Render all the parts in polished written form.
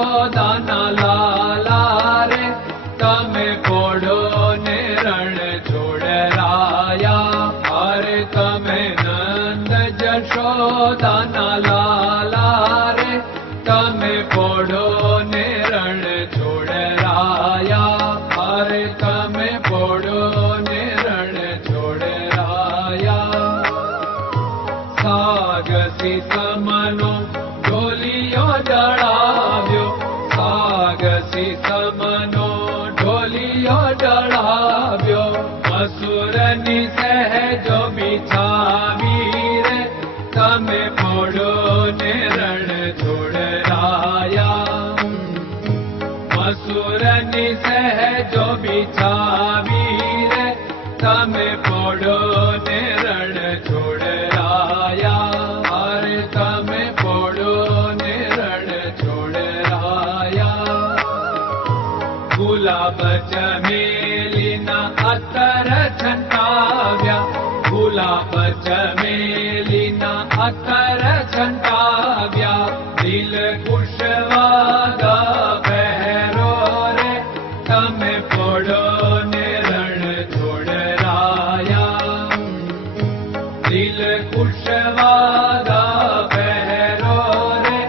જશોદાના લાલા રે તમે પોડો ને રણ છોડરાયા. અરે તમે નંદ જશોદાના લાલા રે તમે પોડો ને રણ છોડરાયા. અરે તમે પોડો ને રણ છોડરાયા. સાગસી સમનો ઢોલિયો ડળાવ્યો, સાગસી સમનો ઢોલિયો ડળાવ્યો. મસૂરની સહેજો બિછાવી રે તમે પોડો ને રણ છોડરાયા. મસૂરની સહેજો બિછાવી રે તમે પોડો ને રણ છોડરાયા. અરે તમે પોડો ને રણ છોડરાયા. ગુલાબ ચમેલીના અત્તર છંટાવ્યા, ગુલાબ ચમેલીના અત્તર છંટાવ્યા. દિલ કુશવાદા પહેરો રે તમે પોડો ને રણ છોડરાયા. દિલ કુશવાદા પહેરો રે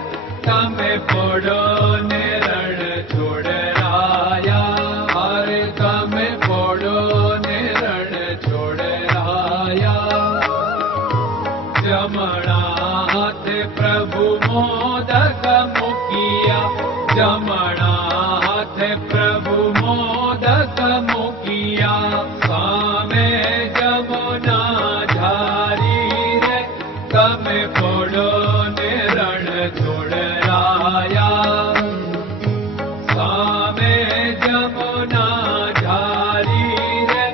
તમે પોડો ને રણ છોડરાયા. અરે તમે પોડો ને રણ છોડરાયા. જમણા હાથે પ્રભુ મોદક મૂકિયા, જમણા હાથે પ્રભુ મોદક મૂકિયા. સામે જમુના ઝારી રે તમે પોડો ને રણ છોડરાયા. સામે જમુના ઝારી રે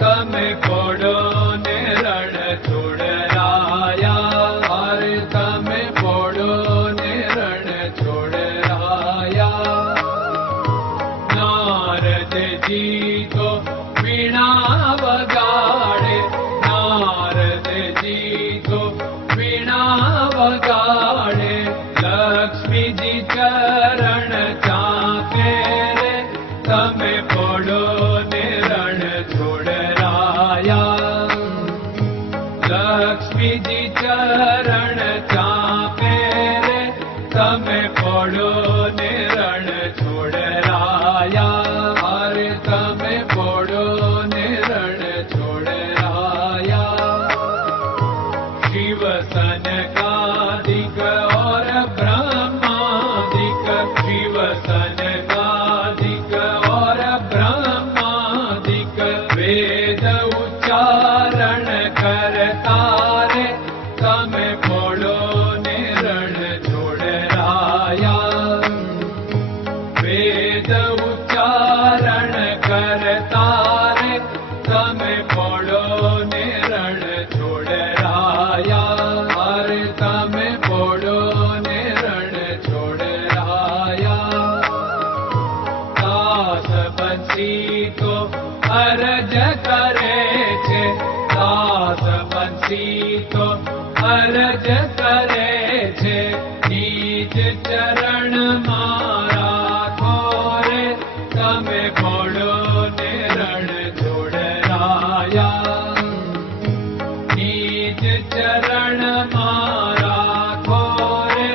તમે પોડો ને રણ છોડરાયા. અરે તમે પોડો ને રણ છોડરાયા. નારદજી તો વીણા વગાડે, નારદજી તો વીણા વગાડે. લક્ષ્મીજી ચરણ ચાકે રે તમે પોડો ને રણ છોડરાયા. લક્ષ્મીજી ચરણ ચાપે રે તમે પોડો ને રણ છોડરાયા. અરે તમે પોડો ને રણ છોડરાયા. શિવ સનકાદિક और ब्रह्मादिक, शिव सनकादिक और ब्रह्मादिक. वेद उच्चारण करता रे તમે પોડો ને રણ છોડરાયા. વેદ ઉચ્ચારણ કરતા રે તમે પોડો ને રણ છોડરાયા. અરે તમે પોડો ને રણ છોડરાયા. દાસ બંસી તો અરજ કરે છે, દાસ બંસી તો અરજ કરે છે. નીચ ચરણ મારા ખોરે તમે પોડો ને રણ છોડરાયા. નીચ ચરણ મારા ખોરે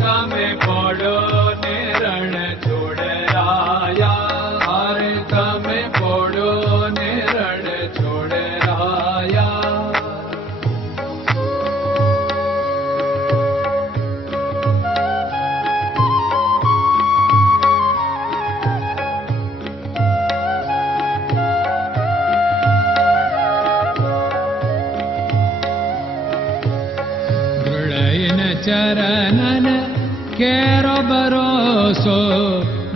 તમે પોડો ને રણ છોડરાયા. અરે તમે પોડો ને રણ છોડરાયા. ચરણન કેરો ભરોસો,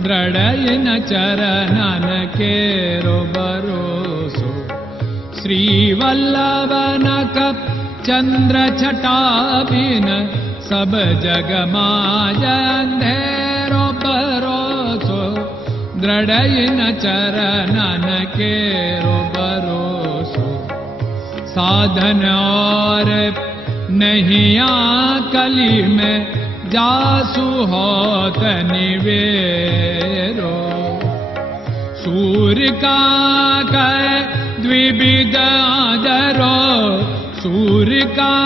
દ્રઢયન ચરણન કેરો ભરોસો. શ્રી વલ્લભન કપ ચંદ્ર છટાબિન સબ જગમાં અંધેરો ભરોસો. દ્રઢયન ચરણન કેરો ભરોસો. साधन और नहीं कली में जासु होत निवेरो। सूर्य का कै द्विविध आदरो, सूर्य का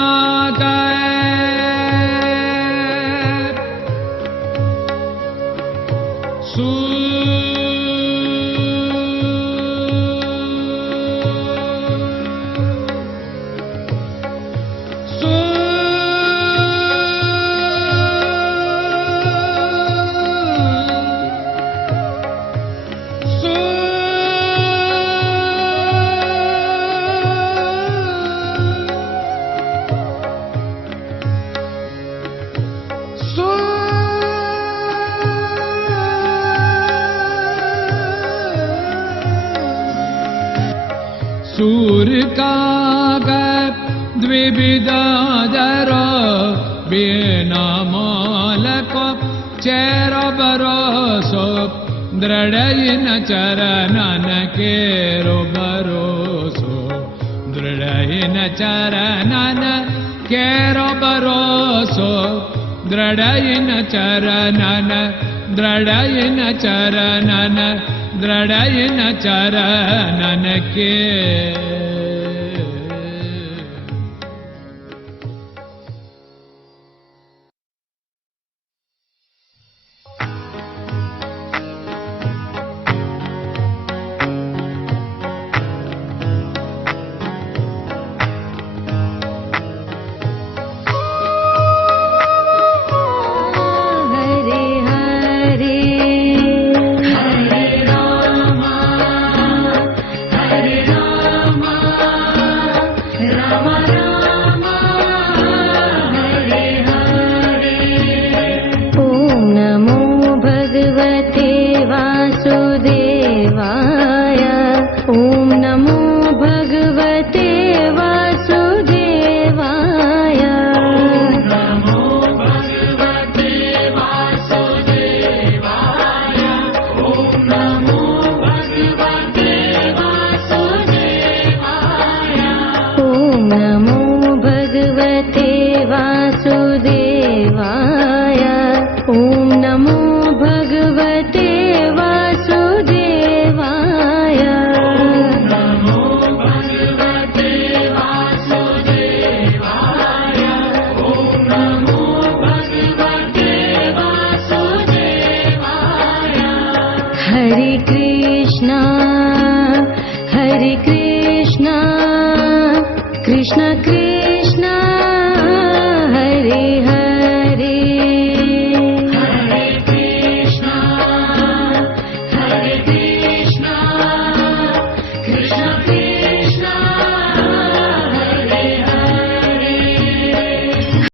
सूर्य का द्विविधादरो, बिना मोल को चेर भरोसो, दृढ़ चरणन केरो भरोसो, दृढ़ चरणन केरो भरोसो, दृढ़ चरणन, दृढ़ चरणन, दृढ़ चरणन के। Krishna Krishna